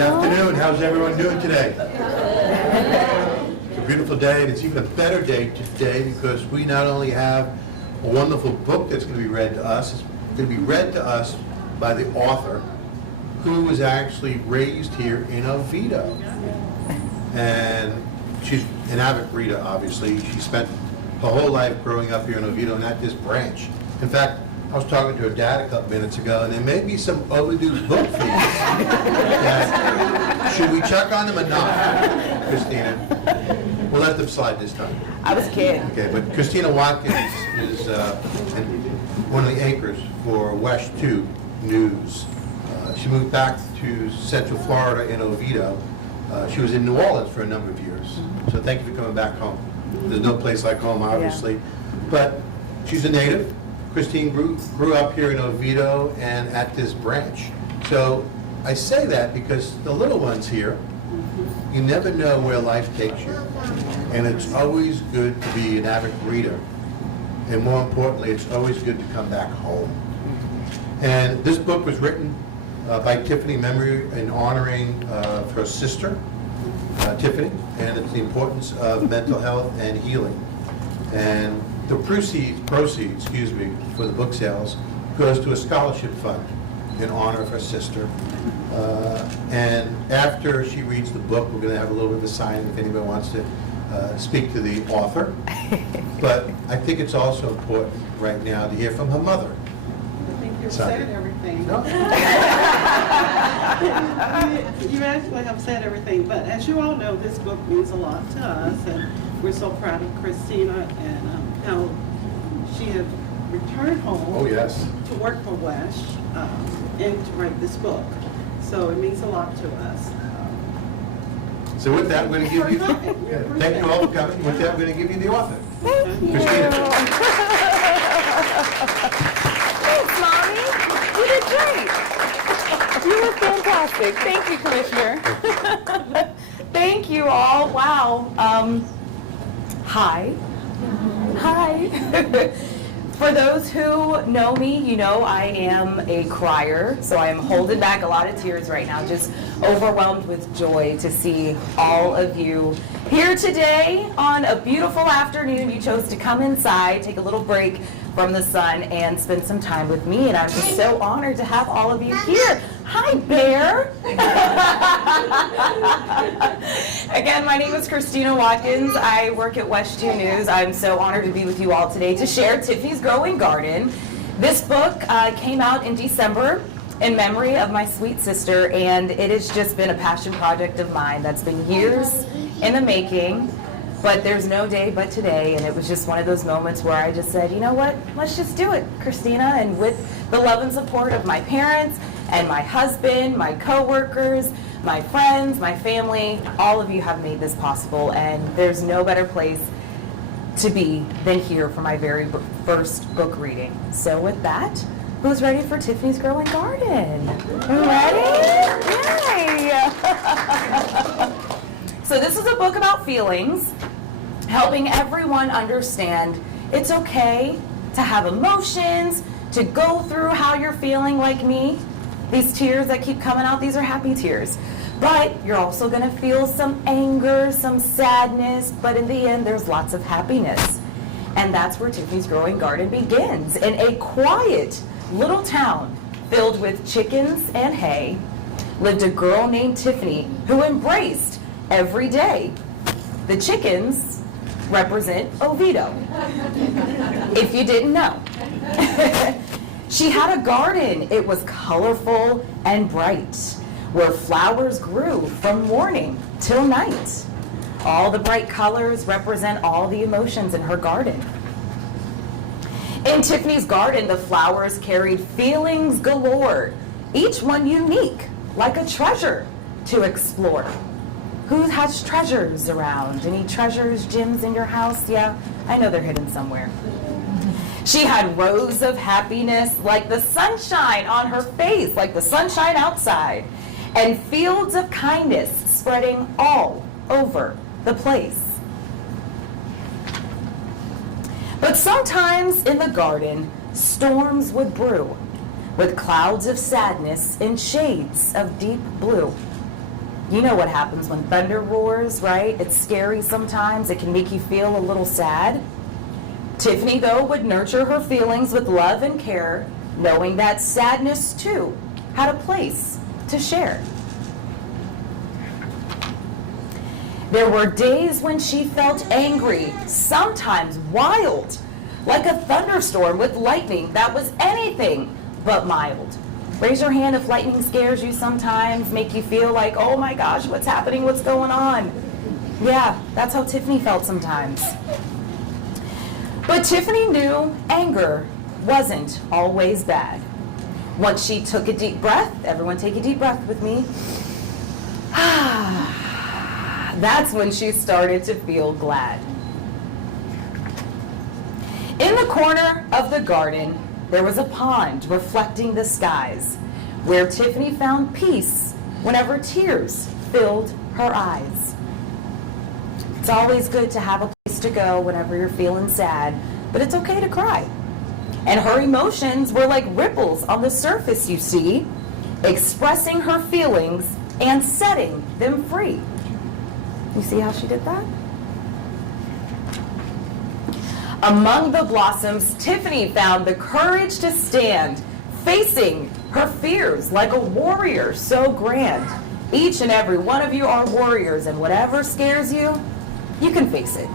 Good afternoon. How's everyone doing today? It's a beautiful day, and it's even a better day today because we not only have a wonderful book that's going to be read to us, it's going to be read to us by the author who was actually raised here in Oviedo. And she's an avid reader, obviously. She spent her whole life growing up here in Oviedo and at this branch. In fact, I was talking to her dad a couple minutes ago, and there may be some overdue book fees. Should we check on them or not, Christina? We'll let them slide this time. I was kidding. Okay, but Christina Watkins is one of the anchors for WESH' News. She moved back to Central Florida in Oviedo. She was in New Orleans for a number of years. So thank you for coming back home. There's no place like home, obviously. Yeah. But she's a native. Christine grew up here in Oviedo and at this branch. So I say that because the little ones here, you never know where life takes you. And it's always good to be an avid reader. And more importantly, it's always good to come back home. And this book was written by Tiffany in memory and honoring her sister, Tiffany, and it's the importance of mental health and healing. And the proceeds, for the book sales goes to a scholarship fund in honor of her sister. And after she reads the book, we're going to have a little bit of a signing if anybody wants to speak to the author. But I think it's also important right now to hear from her mother. I think you've said everything. No? You actually have said everything, but as you all know, this book means a lot to us, and we're so proud of Christina and how she has returned home to work for WESH and to write this book. So it means a lot to us. So with that, we're going to give you, thank you all for coming. With that, we're going to give you the author. Thank you. Christina. Thanks, Mommy. You did great. You were fantastic. Thank you, Commissioner. Thank you all. Wow. Hi. Hi. For those who know me, you know I am a crier, so I am holding back a lot of tears right now, just overwhelmed with joy to see all of you here today on a beautiful afternoon. You chose to come inside, take a little break from the sun, and spend some time with me, and I'm just so honored to have all of you here. Hi, Bear. Again, my name is Christina Watkins. I work at WESH' News. I'm so honored to be with you all today to share Tiffany's Growing Garden. This book came out in December in memory of my sweet sister, and it has just been a passion project of mine that's been years in the making. But there's no day but today, and it was just one of those moments where I just said, you know what, let's just do it, Christina. And with the love and support of my parents and my husband, my co-workers, my friends, my family, all of you have made this possible, and there's no better place to be than here for my very first book reading. So with that, who's ready for Tiffany's Growing Garden? Ready? Yay! So this is a book about feelings, helping everyone understand it's okay to have emotions, to go through how you're feeling like me. These tears that keep coming out, these are happy tears. But you're also going to feel some anger, some sadness, but in the end, there's lots of happiness. And that's where Tiffany's Growing Garden begins. In a quiet little town filled with chickens and hay, lived a girl named Tiffany who embraced every day. The chickens represent Oviedo, if you didn't know. She had a garden. It was colorful and bright, where flowers grew from morning till night. All the bright colors represent all the emotions in her garden. In Tiffany's garden, the flowers carried feelings galore, each one unique, like a treasure to explore. Who has treasures around? Any treasures, gems in your house? Yeah, I know they're hidden somewhere. She had rows of happiness like the sunshine on her face, like the sunshine outside, and fields of kindness spreading all over the place. But sometimes in the garden, storms would brew, with clouds of sadness and shades of deep blue. You know what happens when thunder roars, right? It's scary sometimes. It can make you feel a little sad. Tiffany, though, would nurture her feelings with love and care, knowing that sadness, too, had a place to share. There were days when she felt angry, sometimes wild, like a thunderstorm with lightning that was anything but mild. Raise your hand if lightning scares you sometimes, make you feel like, oh my gosh, what's happening, what's going on? Yeah, that's how Tiffany felt sometimes. But Tiffany knew anger wasn't always bad. Once she took a deep breath, everyone take a deep breath with me. That's when she started to feel glad. In the corner of the garden, there was a pond reflecting the skies, where Tiffany found peace whenever tears filled her eyes. It's always good to have a place to go whenever you're feeling sad, but it's okay to cry. And her emotions were like ripples on the surface, you see, expressing her feelings and setting them free. You see how she did that? Among the blossoms, Tiffany found the courage to stand, facing her fears like a warrior so grand. Each and every one of you are warriors, and whatever scares you, you can face it.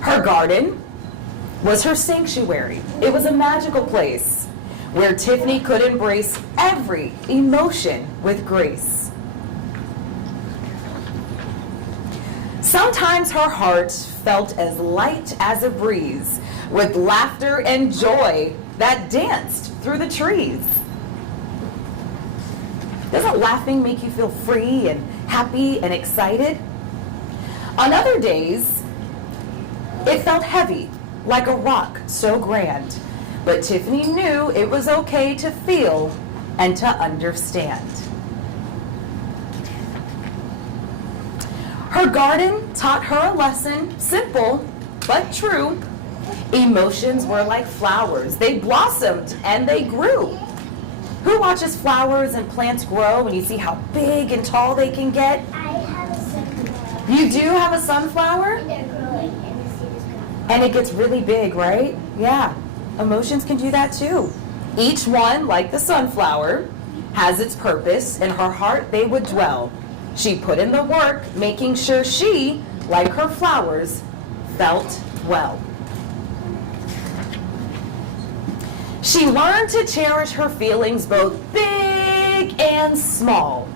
Her garden was her sanctuary. It was a magical place where Tiffany could embrace every emotion with grace. Sometimes her heart felt as light as a breeze, with laughter and joy that danced through the trees. Doesn't laughing make you feel free and happy and excited? On other days, it felt heavy, like a rock so grand. But Tiffany knew it was okay to feel and to understand. Her garden taught her a lesson, simple but true. Emotions were like flowers. They blossomed and they grew. Who watches flowers and plants grow and you see how big and tall they can get? I have a sunflower. You do have a sunflower? And they're growing and the seed is growing. And it gets really big, right? Yeah. Emotions can do that too. Each one, like the sunflower, has its purpose. In her heart they would dwell. She put in the work, making sure she, like her flowers, felt well. She learned to cherish her feelings both big and small.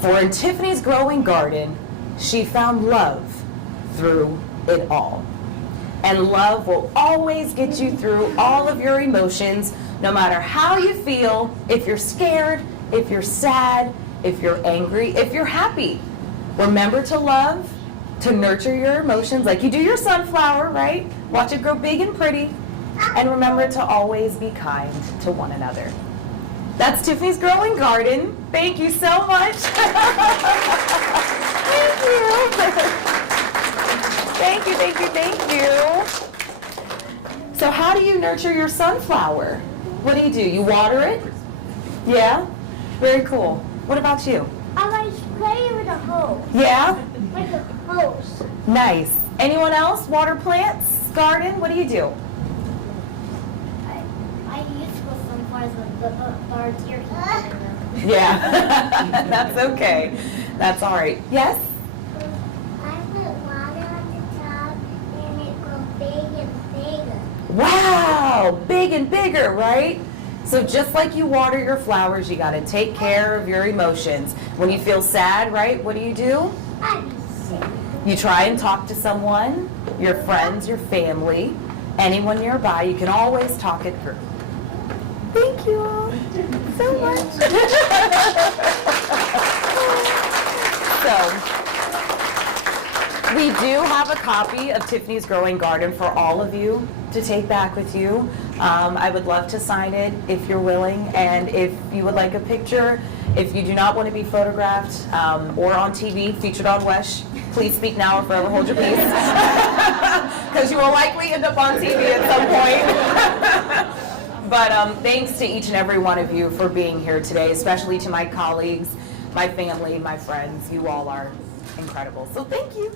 For in Tiffany's growing garden, she found love through it all. And love will always get you through all of your emotions, no matter how you feel, if you're scared, if you're sad, if you're angry, if you're happy. Remember to love, to nurture your emotions like you do your sunflower, right? Watch it grow big and pretty. And remember to always be kind to one another. That's Tiffany's Growing Garden. Thank you so much. Thank you. Thank you, thank you, thank you. So how do you nurture your sunflower? What do? You water it? Yeah? Very cool. What about you? I like spray with a hose. Yeah? Like a hose. Nice. Anyone else? Water plants? Garden? What do you do? I used to put sunflowers with the birds here. Yeah. That's okay. That's all right. Yes? I put water on the top and it grows big and bigger. Wow. Big and bigger, right? So just like you water your flowers, you got to take care of your emotions. When you feel sad, right, what do? I'm sick. You try and talk to someone, your friends, your family, anyone nearby. You can always talk it through. Thank you all so much. So, we do have a copy of Tiffany's Growing Garden for all of you to take back with you. I would love to sign it if you're willing, and if you would like a picture, if you do not want to be photographed or on TV, featured on WESH, please speak now or forever hold your peace, because you will likely end up on TV at some point. But thanks to each and every one of you for being here today, especially to my colleagues, my family, my friends. You all are incredible. So thank you.